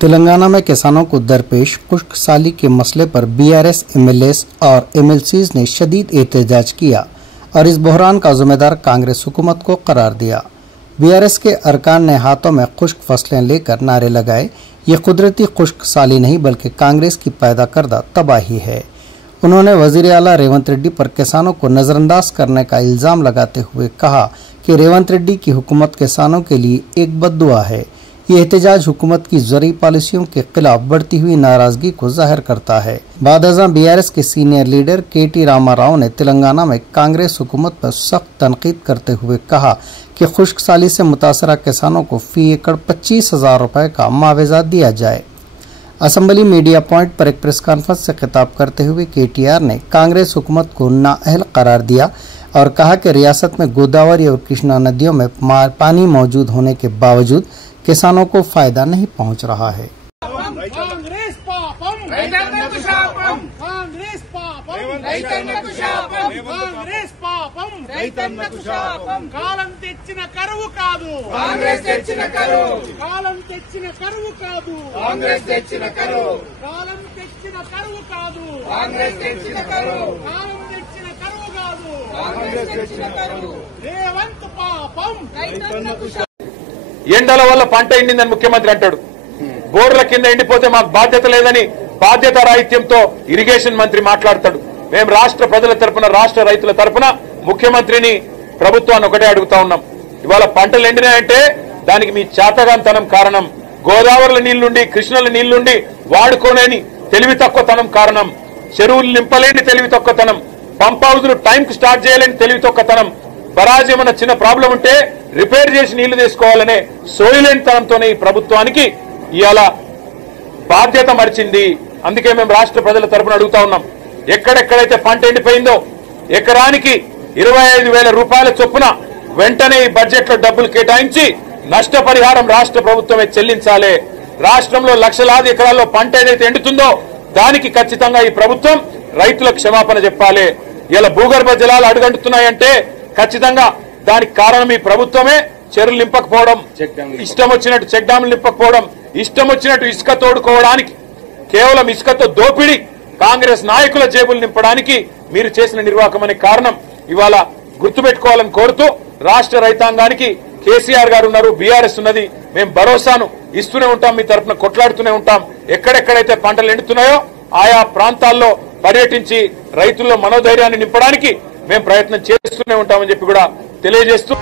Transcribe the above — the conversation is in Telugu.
तेलंगाना में किसानों को दरपेश खुश्क साली के मसले पर बीआरएस एमएलएस और एमएलसीज ने शदीद एहतजाज किया और इस बहरान का जिम्मेदार कांग्रेस हुकूमत को करार दिया। बीआरएस के अरकान ने हाथों में खुश्क फसलें लेकर नारे लगाए, ये कुदरती खुश्क साली नहीं बल्कि कांग्रेस की पैदा करदा तबाही है। उन्होंने वजीर आला रेवंत रेड्डी पर किसानों को नजरअंदाज करने का इल्जाम लगाते हुए कहा कि रेवंत रेड्डी की हुकूमत किसानों के लिए एक बद्दुआ है। ये एहतजाज हुकूमत की ज़रूरी पॉलिसियों के खिलाफ बढ़ती हुई नाराजगी को जाहिर करता है। बादअज़ां बीआरएस के सीनियर लीडर केटी रामाराव ने तेलंगाना में कांग्रेस हुकूमत पर सख्त तनकीद करते हुए कहा कि खुश्क साली से मुतासरा किसानों को फी एकड़ 25,000 रुपए का मुआवजा दिया जाए। असम्बली मीडिया पॉइंट पर एक प्रेस कॉन्फ्रेंस से खिताब करते हुए केटीआर ने कांग्रेस हुकूमत को नाअहल करार दिया और कहा कि रियासत में गोदावरी और कृष्णा नदियों में पानी मौजूद होने के बावजूद किसानों को फायदा नहीं पहुंच रहा है। कांग्रेस पापम రైతన్నకు శాపం कांग्रेस पापम రైతన్నకు శాపం कांग्रेस पापम రైతన్నకు శాపం కాలం తెచ్చిన కరువు కాదు కాంగ్రెస్ తెచ్చిన కరువు కాలం తెచ్చిన కరువు కాదు కాంగ్రెస్ తెచ్చిన కరువు కాలం తెచ్చిన కరువు కాదు కాంగ్రెస్ తెచ్చిన కరువు కాలం తెచ్చిన కరువు కాదు కాంగ్రెస్ తెచ్చిన కరువు రేవంత్ పాపం రైతన్నకు ఎండల వల్ల పంట ఎండిందని ముఖ్యమంత్రి అంటాడు। బోర్ల కింద ఎండిపోతే మాకు బాధ్యత లేదని బాధ్యత రాహిత్యంతో ఇరిగేషన్ మంత్రి మాట్లాడతాడు। మేము రాష్ట్ర ప్రజల తరపున రాష్ట్ర రైతుల తరపున ముఖ్యమంత్రిని ప్రభుత్వాన్ని ఒకటే అడుగుతా ఉన్నాం, ఇవాళ పంటలు ఎండినాయంటే దానికి మీ చేతగాంతనం కారణం, గోదావరిలో నీళ్లుండి కృష్ణల నీళ్లుండి వాడుకోలేని తెలివి తక్కువతనం కారణం, చెరువులు నింపలేని తెలివి తక్కువతనం, పంప్ హౌజులు టైంకి స్టార్ట్ చేయలేని తెలివి తక్కువతనం, బరాజ్ ఏమన్నా చిన్న ప్రాబ్లం ఉంటే రిపేర్ చేసి నీళ్లు తీసుకోవాలనే సోయిలేనితనంతోనే ఈ ప్రభుత్వానికి ఇవాళ బాధ్యత మరిచింది। అందుకే మేము రాష్ట్ర ప్రజల తరపున అడుగుతా ఉన్నాం, ఎక్కడెక్కడైతే పంట ఎండిపోయిందో ఎకరానికి 25,000 రూపాయల చొప్పున వెంటనే ఈ బడ్జెట్ లో డబ్బులు కేటాయించి నష్టపరిహారం రాష్ట్ర ప్రభుత్వమే చెల్లించాలి। రాష్ట్రంలో లక్షలాది ఎకరాల్లో పంట ఏదైతే ఎండుతుందో దానికి ఖచ్చితంగా ఈ ప్రభుత్వం రైతులకు క్షమాపణ చెప్పాలి। ఇలా భూగర్భ జలాలు అడుగంటున్నాయంటే ఖచ్చితంగా దానికి కారణం ఈ ప్రభుత్వమే। చెరువులు నింపకపోవడం, ఇష్టం వచ్చినట్టు చెక్ డ్యాములు నింపకపోవడం, ఇష్టం వచ్చినట్టు ఇసుక తోడుకోవడానికి, కేవలం ఇసుకతో దోపిడీ కాంగ్రెస్ నాయకుల జేబులు నింపడానికి మీరు చేసిన నిర్వాహకం అనే కారణం ఇవాళ గుర్తుపెట్టుకోవాలని కోరుతూ రాష్ట్ర రైతాంగానికి కేసీఆర్ గారు ఉన్నారు, బీఆర్ఎస్ ఉన్నది, మేము భరోసాను ఇస్తూనే ఉంటాం, మీ తరఫున కొట్లాడుతూనే ఉంటాం। ఎక్కడెక్కడైతే పంటలు ఎండుతున్నాయో ఆయా ప్రాంతాల్లో పర్యటించి రైతుల్లో మనోధైర్యాన్ని నింపడానికి మేము ప్రయత్నం చేస్తూనే ఉంటామని చెప్పి కూడా తెలియజేస్తూ